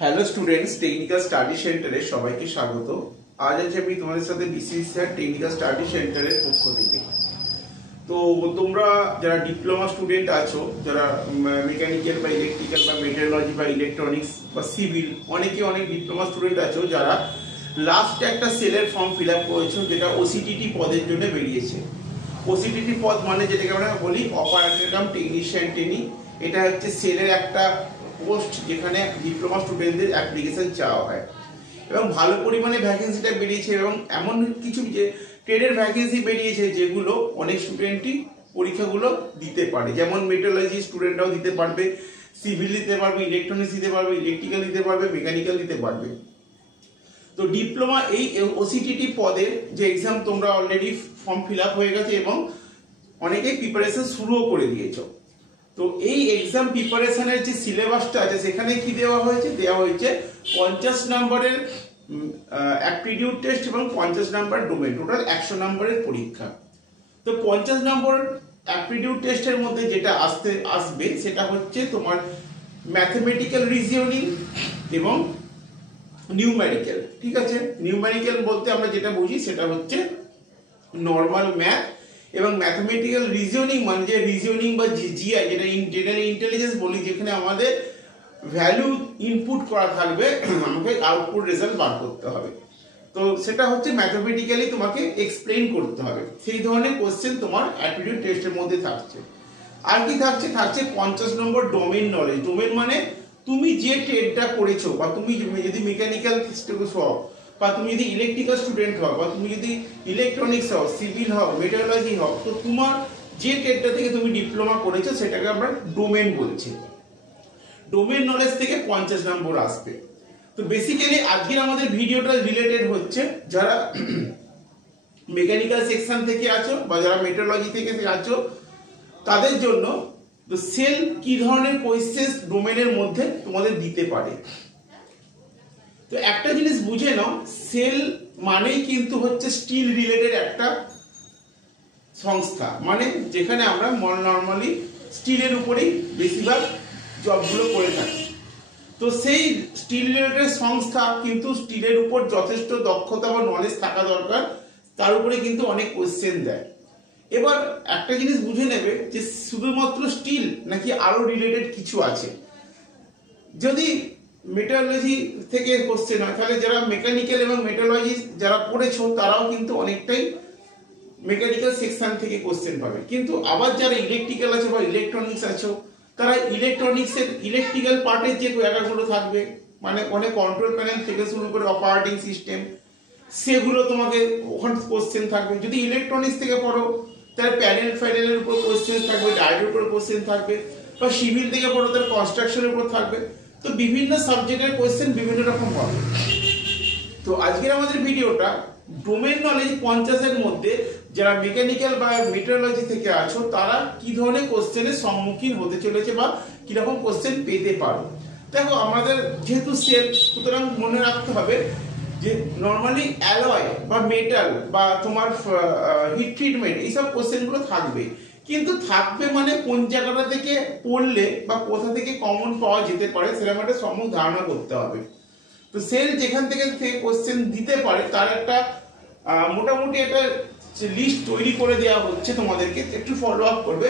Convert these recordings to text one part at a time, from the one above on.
Hello students, technical study সেন্টারে সবাইকে স্বাগত। আজ আমি তোমাদের সাথে বিসিএস স্যার টেকনিক্যাল স্টাডি সেন্টারের পক্ষ থেকে। তো তোমরা যারা ডিপ্লোমা স্টুডেন্ট আছো, যারা মেকানিক্যাল বা ইলেকট্রিক্যাল বা মেটেরিওলজি বা ইলেকট্রনিক্স বা সিভিল, অনেক ডিপ্লোমা স্টুডেন্ট আছো যারা লাস্ট একটা সেলের ফর্ম ফিল আপ করেছো, যেটা ওসিটিটি পদের জন্য বেরিয়েছে। ওসিটিটি পদ মানে যেটাকে আমরা বলি অপারেটর কাম টেকনিশিয়ান ট্রেনিং। এটা হচ্ছে সেলের একটা পোস্ট যেখানে ডিপ্লোমা স্টুডেন্টদের অ্যাপ্লিকেশন চাওয়া হয় এবং ভালো পরিমাণে ভ্যাকেন্সিটা বেরিয়েছে এবং এমন কিছু যে ট্রেডের ভ্যাকেন্সি বেরিয়েছে যেগুলো অনেক স্টুডেন্টই পরীক্ষাগুলো দিতে পারে। যেমন মেট্রোলজি স্টুডেন্টরাও দিতে পারবে, সিভিল দিতে পারবে, ইলেকট্রনিক্স দিতে পারবে, ইলেকট্রিক্যাল দিতে পারবে, মেকানিক্যাল দিতে পারবে। তো ডিপ্লোমা এই ওসিটিটি পদের যে এক্সাম তোমরা অলরেডি ফর্ম ফিল আপ হয়ে গেছে এবং অনেকেই প্রিপারেশন শুরুও করে দিয়েছো। তো এই এক্সাম প্রিপারেশনের যে সিলেবাসটা আছে সেখানে কি দেওয়া হয়েছে? 50 নম্বরের অ্যাপটিটিউড টেস্ট এবং 50 নম্বর ডোমেন, টোটাল 100 নম্বরের পরীক্ষা। তো 50 নম্বর অ্যাপটিটিউড টেস্টের মধ্যে যেটা আসবে সেটা হচ্ছে তোমার ম্যাথমেটিক্যাল রিজনিং এবং নিউমেরিক্যাল। ঠিক আছে, নিউমেরিক্যাল বলতে আমরা যেটা বুঝি সেটা হচ্ছে নর্মাল ম্যাথ, এবং ম্যাথমেটিক্যাল রিজনিং মানে যে রিজনিং বা জিআই, যেটা জেনারেল ইন্টেলিজেন্স বলি, যেখানে আমাদের ভ্যালু ইনপুট করা থাকবে, আমাকে আউটপুট রেজাল্ট বার করতে হবে। তো সেটা হচ্ছে ম্যাথমেটিক্যালি তোমাকে এক্সপ্লেইন করতে হবে। সেই ধরনের কোশ্চেন তোমার অ্যাপটিটিউড টেস্টের মধ্যে থাকছে। আর কি থাকছে? 50 নম্বর ডোমেন নলেজ। ডোমেন মানে তুমি যে ট্রেডটা করেছো, বা তুমি যদি মেকানিক্যাল হও, বা তুমি যদি ইলেকট্রিক্যাল স্টুডেন্ট হও, বা তুমি যদি ইলেকট্রনিক্স হও, সিভিল হও, মেটেরিওলজি হও, তো তোমার যে ট্রেডটা থেকে তুমি ডিপ্লোমা করেছো সেটাকে আমরা ডোমেন বলছি। ডোমেন নলেজ থেকে 50 নম্বর আসবে। তো বেসিক্যালি আজকের আমাদের ভিডিওটা রিলেটেড হচ্ছে যারা মেকানিক্যাল সেকশন থেকে আছো বা যারা মেটেরিওলজি থেকে আছো তাদের জন্য। তো সেল কি ধরনের কোয়েশ্চেন ডোমেনের মধ্যে তোমাদের দিতে পারে। তো একটা জিনিস বুঝে নাও, সেল মানেই কিন্তু হচ্ছে স্টিল রিলেটেড একটা সংস্থা, মানে যেখানে আমরা নর্মালি স্টিলের উপরেই বেশিরভাগ জবগুলো করে থাকি। তো সেই স্টিল রিলেটেড সংস্থা কিন্তু স্টিলের উপর যথেষ্ট দক্ষতা বা নলেজ থাকা দরকার, তার উপরে কিন্তু অনেক কোয়েশ্চেন দেয়। এবার একটা জিনিস বুঝে নেবে যে শুধুমাত্র স্টিল নাকি আরো রিলেটেড কিছু আছে। যদি মেটালজি থেকে কোশ্চেন হয় তাহলে যারা মেকানিক্যাল এবং মেটালজি যারা পড়েছো তারাও কিন্তু অনেকটাই মেকানিক্যাল সেকশন থেকে কোশ্চেন পাবে। কিন্তু আবার যারা ইলেকট্রিক্যাল আছে বা ইলেকট্রনিক্স আছো, তারা ইলেকট্রনিক্সের ইলেকট্রিক্যাল পার্টের যে জায়গাগুলো থাকবে, মানে অনেক কন্ট্রোল প্যানেল থেকে শুরু করে অপারেটিং সিস্টেম, সেগুলো তোমাকে ওখানে কোশ্চেন থাকবে। যদি ইলেকট্রনিক্স থেকে পড়ো তার প্যানেলের উপর কোশ্চেন থাকবে, ডায়োডের উপর কোশ্চেন থাকবে, বা সিভিল থেকে পড়ো তার কনস্ট্রাকশনের উপর থাকবে। তো বিভিন্ন সাবজেক্টের কোশ্চেন বিভিন্ন রকম হবে। তো আজকের আমাদের ভিডিওটা ডোমেন নলেজ 50 এর মধ্যে যারা মেকানিক্যাল বা মেটেরিওলজি থেকে আছো তারা কি ধরনের কোশ্চেনের সম্মুখীন হতে চলেছে বা কিরকম কোশ্চেন পেতে পারো। দেখো, আমাদের যেহেতু সেল, সুতরাং মনে রাখতে হবে যে নর্মালি অ্যালয় বা মেটাল বা তোমার হিট ট্রিটমেন্ট এইসব কোশ্চেনগুলো থাকবে। কিন্তু থাকবে মানে কোন জায়গাটা থেকে পড়লে বা কোথা থেকে কমন পাওয়া যেতে পারে সেরকম একটা সম্যক ধারণা করতে হবে। তো সেল যেখান থেকে কোশ্চেন দিতে পারে তার একটা মোটামুটি একটা লিস্ট তৈরি করে দেওয়া হচ্ছে, তোমাদেরকে একটু ফলো আপ করবে।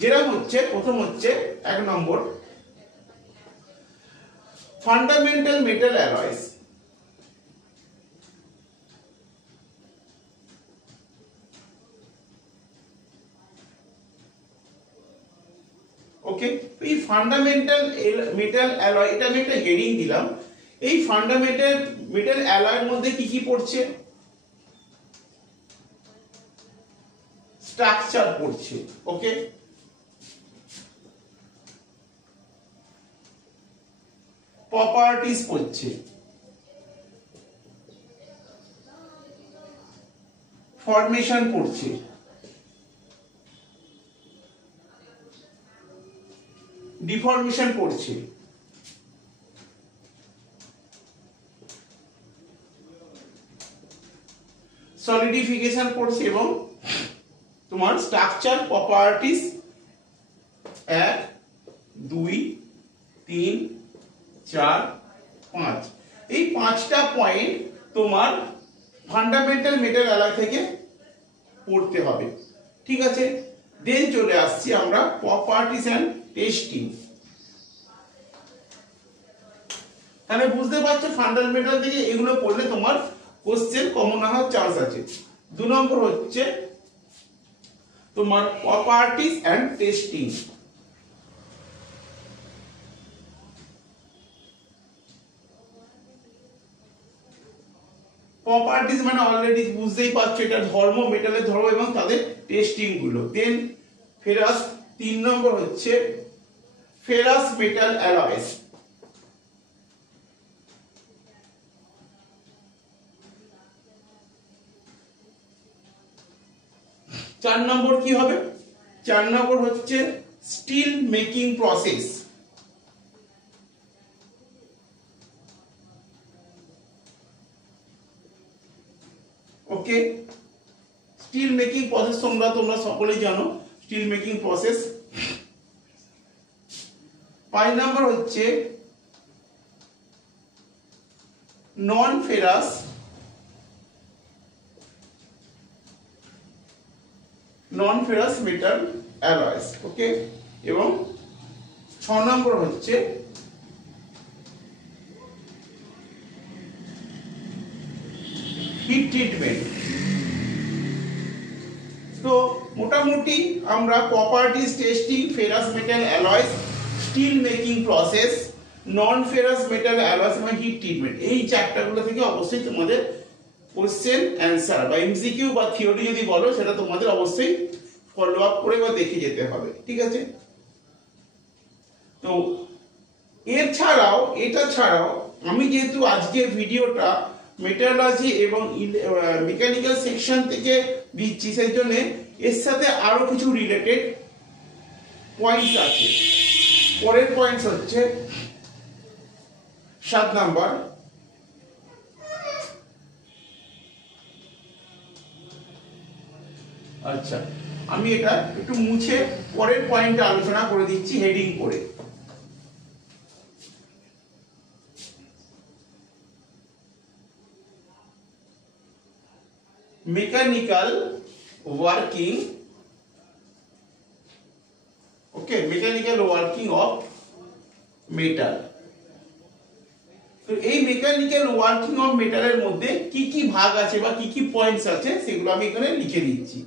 যেরকম হচ্ছে, প্রথম হচ্ছে 1 নম্বর ফান্ডামেন্টাল মেটাল অ্যালয়েস। ওকে, এই ফান্ডামেন্টাল মেটাল অ্যালয়, এটা আমি একটা হেডিং দিলাম। এই ফান্ডামেন্টাল মেটাল অ্যালয়ের মধ্যে কি কি পড়ছে? স্ট্রাকচার পড়ছে, ওকে, প্রপার্টিজ পড়ছে, ফরমেশন পড়ছে, ডিফরমেশন পড়ছে, সলিডিফিকেশন পড়ছে, এবং তোমার স্ট্রাকচার প্রপার্টিজ 1, 2, 3, 4, 5। এই 5টা পয়েন্ট তোমার ফান্ডামেন্টাল মেটাল অ্যালয় থেকে পড়তে হবে, ঠিক আছে। দেন চলে আসছি আমরা প্রপার্টিজ এন্ড টেস্টিং। তাহলে বুঝতে পারছো ফান্ডামেন্টাল থেকে এগুলো পড়লে তোমার কোশ্চেন কমন আসার চান্স আছে। 2 নম্বর হচ্ছে তোমার প্রপার্টিজ এন্ড টেস্টিং। প্রপার্টিজ মানে অলরেডি বুঝতেই পারছো এটা ধর্ম, মেটালের ধর্ম এবং তাদের টেস্টিং গুলো। দেন ফেরাস 3 নম্বর হচ্ছে ফেরাস মেটাল অ্যালয়েস। 4 নম্বর কি হবে? 4 নম্বর হচ্ছে স্টিল মেকিং প্রসেস। ওকে, স্টিল মেকিং প্রসেস তোমরা সকলেই জানো স্টিল মেকিং প্রসেস। 5 নম্বর হচ্ছে নন ফেরাস মেটাল অ্যালয়েস। ওকে, এবং 6 নম্বর হচ্ছে হিট ট্রিটমেন্ট। তো মোটামুটি আমরা properties, testing, ferrous metal alloys, still making process, নন ফেরাস মেটাল অ্যালয়েস এবং হিট ট্রিটমেন্ট, এই চ্যাপ্টারগুলো থেকে অবশ্যই তোমাদের কোশ্চেন অ্যান্সার বা এমসিকিউ বা থিওরি যদি বলো সেটা তোমাদের অবশ্যই ফলো আপ করে বা দেখে যেতে হবে, ঠিক আছে। তো এটা ছাড়াও আমি যেহেতু আজকের ভিডিওটা মেটালজি এবং মেকানিক্যাল সেকশন থেকে দিচ্ছি, সেই জন্য এর সাথে আরো কিছু রিলেটেড পয়েন্টস আছে। পরের পয়েন্টস হচ্ছে 7 নাম্বার আচ্ছা, আমি এটা একটু মুছে পরের পয়েন্টটা আলোচনা করে দিচ্ছি হেডিং করে। Mechanical working, okay, mechanical working of metal. তো এই মেকানিক্যাল ওয়ার্কিং অফ মেটালের মধ্যে কি কি ভাগ আছে বা কি কি পয়েন্টস আছে সেগুলো আমি এখানে লিখে দিচ্ছি।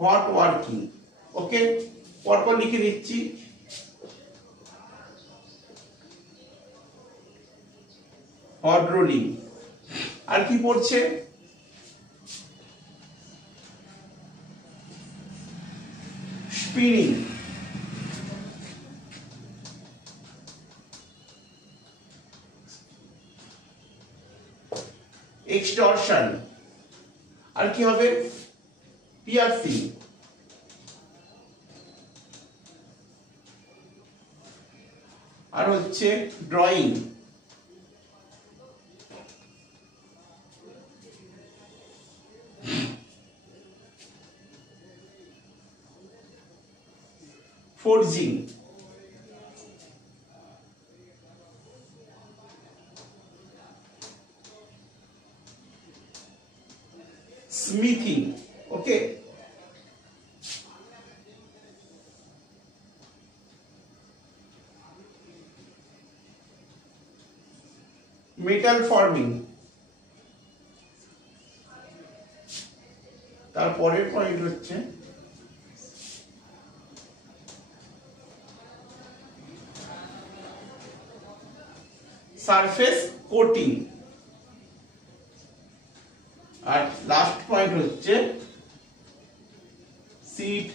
হট ওয়ার্কিং, ওকে, পরপর লিখে দিচ্ছি। হট রোলিং, আর কি পড়ছে? স্পিনিং, এক্সটরশন, আর কি হবে? পিয়ার্সিং, আর হচ্ছে ড্রয়িং, ফোর্জিং, স্মিথিং, ওকে, মেটাল ফর্মিং। তারপরের পয়েন্ট হচ্ছে সারফেস কোটিং, আর লাস্ট পয়েন্ট হচ্ছে সিড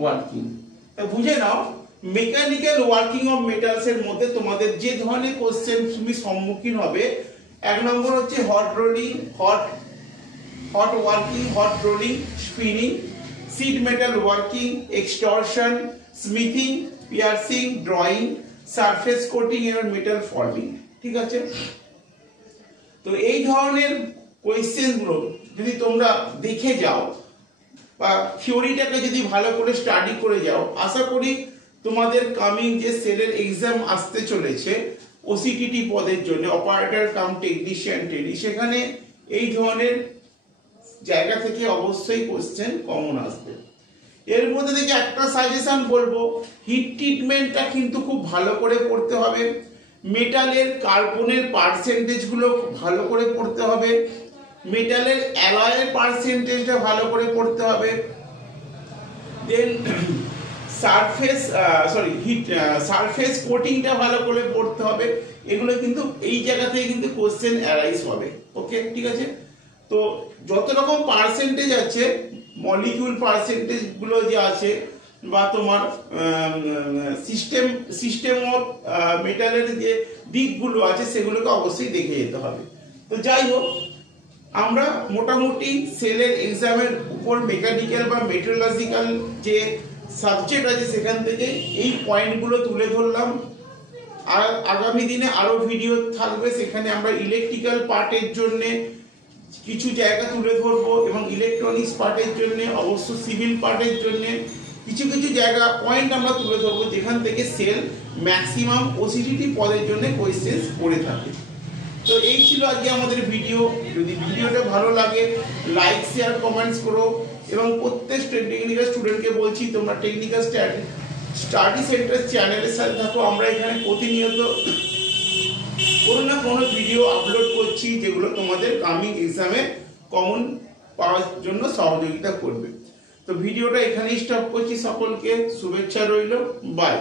ওয়ার্কিং। তো বুঝে নাও মেকানিক্যাল ওয়ার্কিং অফ মেটালস এর মধ্যে তোমাদের যে ধরনের কোশ্চেন তুমি সম্মুখীন হবে, 1 নম্বর হচ্ছে hot rolling, hot working, hot rolling, spinning, sheet metal working, extrusion, smithing, piercing, drawing, surface coating এবং মেটাল ফর্মিং, ঠিক আছে। তো এই ধরনের কোয়েশ্চেন গুলো যদি তোমরা দেখে যাও বা থিওরিটাকে যদি ভালো করে স্টাডি করে যাও, আশা করি তোমাদের কামিং যে সেলের এক্সাম আসতে চলেছে ওসিটিটি পদের জন্য, অপারেটর কাম টেকনিশিয়ান ট্রেনি, সেখানে এই ধরনের জায়গা থেকে অবশ্যই কোশ্চেন কমন আসবে। এর মধ্যে থেকে একটা সাজেশন বলবো, হিট ট্রিটমেন্টটা কিন্তু খুব ভালো করে পড়তে হবে, মেটালের কার্বনের পার্সেন্টেজগুলো ভালো করে পড়তে হবে, মেটালের অ্যালয়ের পার্সেন্টেজটা ভালো করে পড়তে হবে, দেন সারফেস কোটিংটা ভালো করে পড়তে হবে। এগুলো কিন্তু এই জায়গা থেকে কিন্তু কোশ্চেন অ্যারাইজ হবে। ওকে, ঠিক আছে। তো যত রকম পার্সেন্টেজ আছে, মলিকিউল পার্সেন্টেজ গুলো যে আছে বা তোমার সিস্টেম অফ মেটালের যে দিকগুলো আছে সেগুলোকে অবশ্যই দেখে যেতে হবে। তো যাই হোক, আমরা মোটামুটি সেলের এক্সামের উপর মেকানিক্যাল বা মেট্রোলজিক্যাল যে সাবজেক্ট আছে সেখান থেকে এই পয়েন্টগুলো তুলে ধরলাম। আর আগামী দিনে আরো ভিডিও থাকবে, সেখানে আমরা ইলেকট্রিক্যাল পার্টের জন্য কিছু জায়গা তুলে ধরবো এবং ইলেকট্রনিক্স পার্টের জন্য, অবশ্য সিভিল পার্টের জন্য কিছু কিছু জায়গা পয়েন্ট আমরা তুলে ধরবো যেখান থেকে সেল ম্যাক্সিমাম ওসিটিটি পদের জন্য কোয়েশ্চেন পড়ে থাকে। তো এই ছিল আজকে আমাদের ভিডিও। যদি ভিডিওটা ভালো লাগে লাইক শেয়ার কমেন্টস করো এবং প্রত্যেক টেকনিক্যাল স্টুডেন্টকে বলছি তোমরা টেকনিক্যাল স্টাডি সেন্টার চ্যানেলের সাথে থাকো। আমরা এখানে প্রতিনিয়ত কোনো না কোনো ভিডিও আপলোড করছি যেগুলো তোমাদের কামিং এক্সামে কমন পাওয়ার জন্য সহযোগিতা করবে। তো ভিডিওটা এখানেই স্টপ করছি। সকলকে শুভেচ্ছা রইল। বাই।